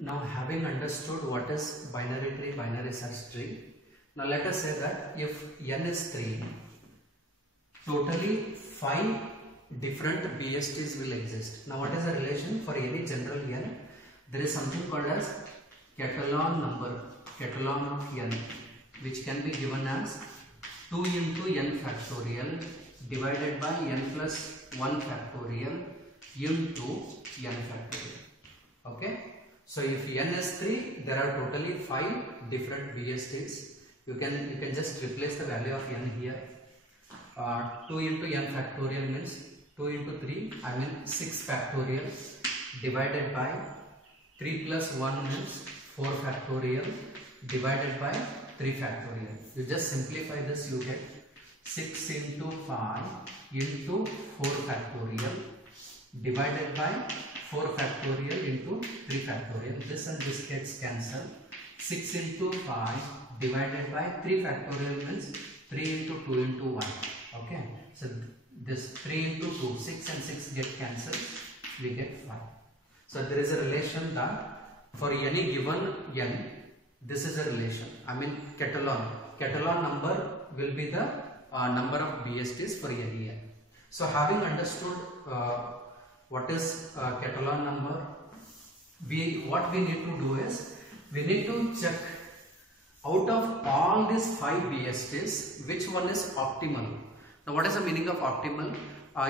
Now having understood what is binary tree, binary search tree, now let us say that if n is 3, totally 5 different BSTs will exist. Now what is the relation for any general n? There is something called as catalan number, catalan of n, which can be given as 2 into n factorial divided by n plus 1 factorial into n factorial. Okay. So if n is 3, there are totally 5 different BSTs. You can just replace the value of n here. 2 into n factorial means 2 into 3, I mean 6 factorial divided by 3 plus 1 means 4 factorial divided by 3 factorial. You just simplify this, you get 6 into 5 into 4 factorial divided by 4 factorial into 3 factorial. This and this gets cancelled. 6 into 5 divided by 3 factorial means 3 into 2 into 1. Okay. So this 3 into 2, 6 and 6 get cancelled. We get 5. So there is a relation that for any given n, this is a relation. I mean catalan. Catalan number will be the number of BSTs for any n. So having understood what is catalan number, what we need to do is we need to check out of all these 5 BSTs which one is optimal. Now what is the meaning of optimal?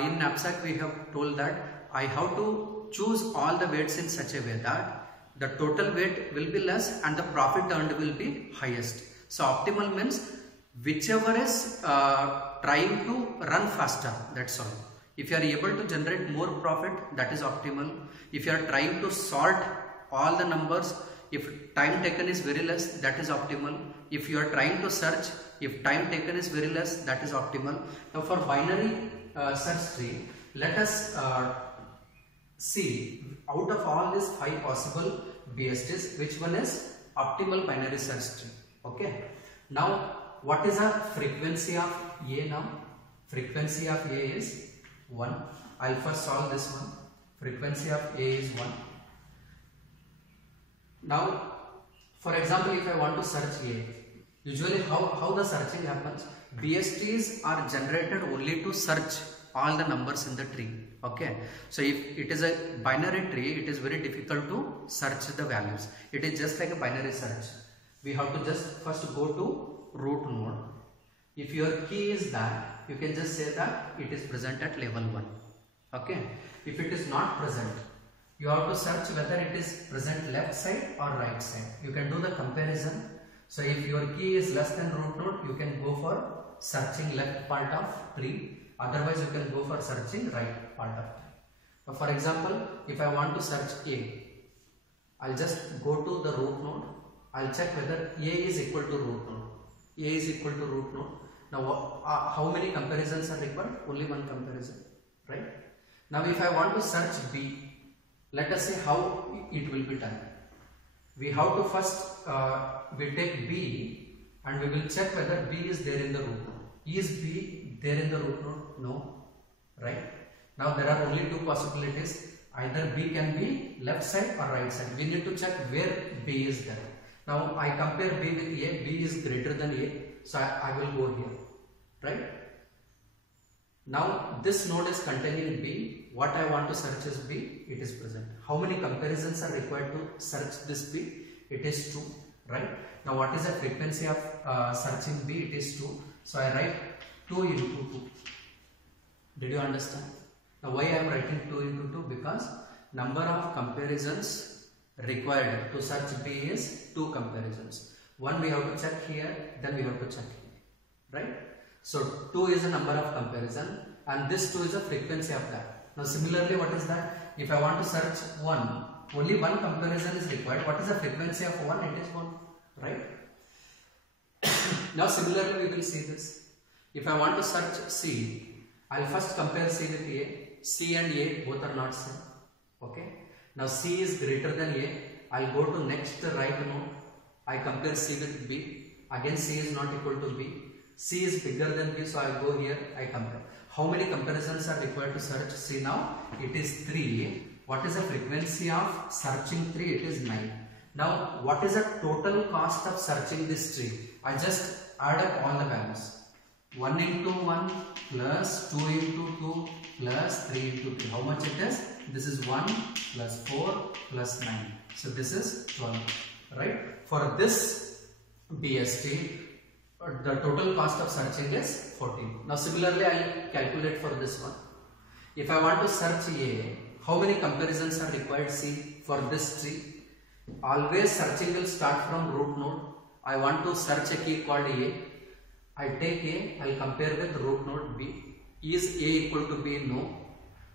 In knapsack we have told that I have to choose all the weights in such a way that the total weight will be less and the profit earned will be highest. So optimal means whichever is trying to run faster, that's all. If you are able to generate more profit, that is optimal. If you are trying to sort all the numbers, if time taken is very less, that is optimal. If you are trying to search, if time taken is very less, that is optimal. Now for binary search tree, let us see out of all these 5 possible BSTs, which one is optimal binary search tree. Okay. Now what is the frequency of A now? Frequency of A is 1. I'll first solve this one. Frequency of A is 1. Now, for example, if I want to search A, usually how the searching happens? BSTs are generated only to search all the numbers in the tree. Okay. So if it is a binary tree, it is very difficult to search the values. It is just like a binary search. We have to just first go to root node. If your key is that, you can just say that it is present at level 1. Okay. If it is not present, you have to search whether it is present left side or right side. You can do the comparison. So if your key is less than root node, you can go for searching left part of tree. Otherwise, you can go for searching right part of tree. So for example, if I want to search A, I'll just go to the root node. I'll check whether A is equal to root node. A is equal to root node. Now, how many comparisons are required? Only one comparison, right? Now, if I want to search B, let us see how it will be done. We have to first, we take B and we will check whether B is there in the root node. Is B there in the root node? No, right? Now, there are only 2 possibilities. Either B can be left side or right side. We need to check where B is there. Now, I compare B with A. B is greater than A. So I will go here, right? Now this node is containing B. What I want to search is B. It is present. How many comparisons are required to search this B? It is 2, right? Now what is the frequency of searching B? It is 2. So I write 2 into 2. Did you understand? Now why I am writing 2 into 2? Because number of comparisons required to search B is 2 comparisons. One we have to check here, then we have to check here, right? So 2 is the number of comparison and this 2 is the frequency of that. Now similarly, what is that? If I want to search 1, only one comparison is required. What is the frequency of 1? It is 1, right? Now similarly, we will see this. If I want to search C, I will first compare C with A. C and A both are not same. Okay. Now C is greater than A. I will go to next right node. I compare C with B. Again C is not equal to B. C is bigger than B, so I go here, I compare. How many comparisons are required to search C now? It is 3. What is the frequency of searching tree? It is 9. Now what is the total cost of searching this tree? I just add up all the values. 1 into 1 plus 2 into 2 plus 3 into 3. How much it is? This is 1 plus 4 plus 9. So this is 12. Right? For this BST, the total cost of searching is 14. Now similarly, I will calculate for this one. If I want to search A, how many comparisons are required? See, for this tree, always searching will start from root node. I want to search a key called A. I take A, I will compare with root node B. Is A equal to B? No.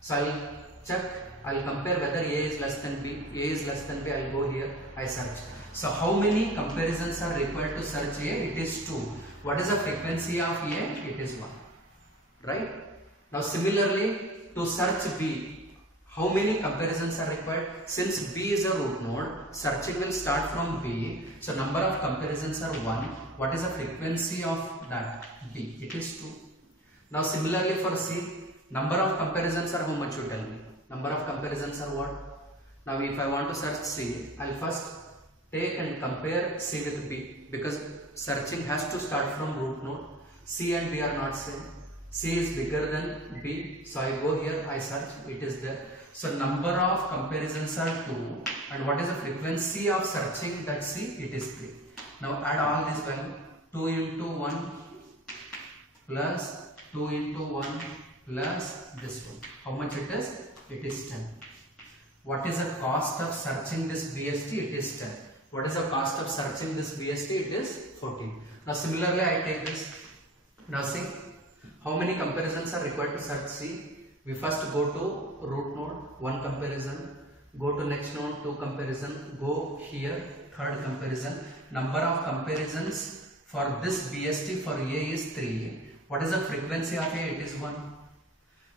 So I will check, I will compare whether A is less than B. A is less than B, I will go here, I search. So how many comparisons are required to search A? It is 2. What is the frequency of A? It is 1. Right? Now similarly, to search B, how many comparisons are required? Since B is a root node, searching will start from B. So number of comparisons are 1. What is the frequency of that? B. It is 2. Now similarly for C, number of comparisons are how much, you tell me? Number of comparisons are what? Now if I want to search C, I will first take and compare C with B, because searching has to start from root node. C and B are not same. C is bigger than B, so I go here, I search, it is there. So number of comparisons are 2, and what is the frequency of searching that C? It is 3. Now add all these values. 2 into 1 plus 2 into 1 plus this one. How much it is? It is 10. What is the cost of searching this BST? It is 10. What is the cost of searching this BST? It is 14. Now similarly, I take this. Now see, how many comparisons are required to search C? We first go to root node, 1 comparison, go to next node, 2 comparison, go here, 3rd comparison. Number of comparisons for this BST for A is 3. What is the frequency of A? It is 1.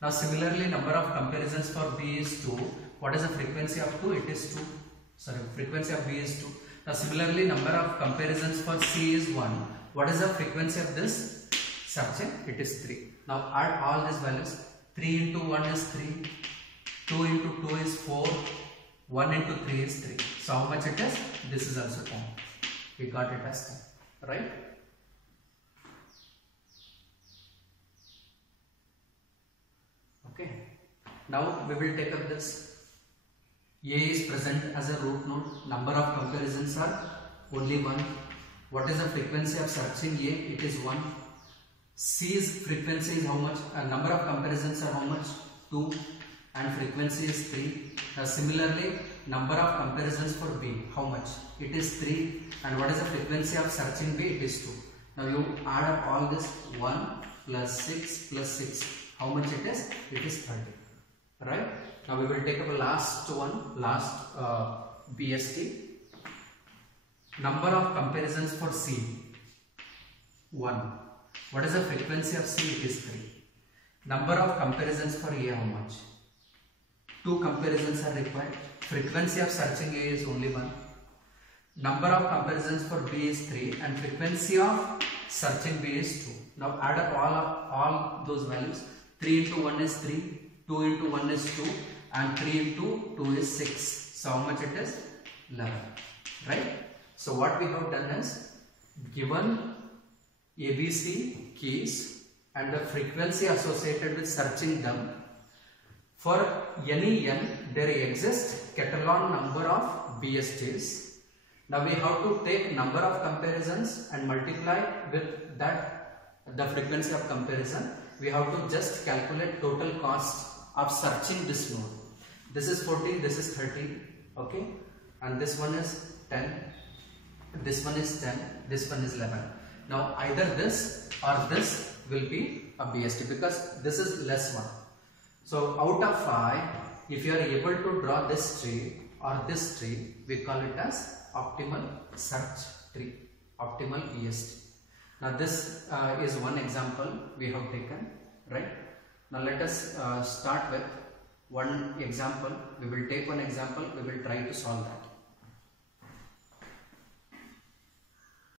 Now similarly, number of comparisons for B is 2. What is the frequency of 2? It is 2. Sorry, frequency of B is 2. Now similarly, number of comparisons for C is 1. What is the frequency of this searching? It is 3. Now add all these values. 3 into 1 is 3. 2 into 2 is 4. 1 into 3 is 3. So how much it is? This is also 10. We got it as 10. Right? Okay. Now we will take up this. A is present as a root node. Number of comparisons are only 1. What is the frequency of searching A? It is 1. C's frequency is how much? Number of comparisons are how much? 2. And frequency is 3. Similarly, number of comparisons for B, how much? It is 3. And what is the frequency of searching B? It is 2. Now you add up all this. 1 plus 6 plus 6. How much it is? It is 30. Right? Now we will take up a last one, last BST. Number of comparisons for C, 1. What is the frequency of C? It is 3. Number of comparisons for A, how much? 2 comparisons are required. Frequency of searching A is only 1. Number of comparisons for B is 3 and frequency of searching B is 2. Now add up all those values. 3 into 1 is 3, 2 into 1 is 2 and 3 into 2 is 6. So how much it is? 11. Right? So what we have done is given ABC keys and the frequency associated with searching them. For any n, there exists catalog number of BSTs. Now we have to take number of comparisons and multiply with that the frequency of comparison. We have to just calculate total cost of searching this node. This is 14, this is 13, okay, and this one is 10, this one is 10, this one is 11. Now either this or this will be a BST because this is less one. So out of 5, if you are able to draw this tree or this tree, we call it as optimal search tree, optimal BST. Now this is one example we have taken, right? Now let us start with one example. We will take one example, we will try to solve that.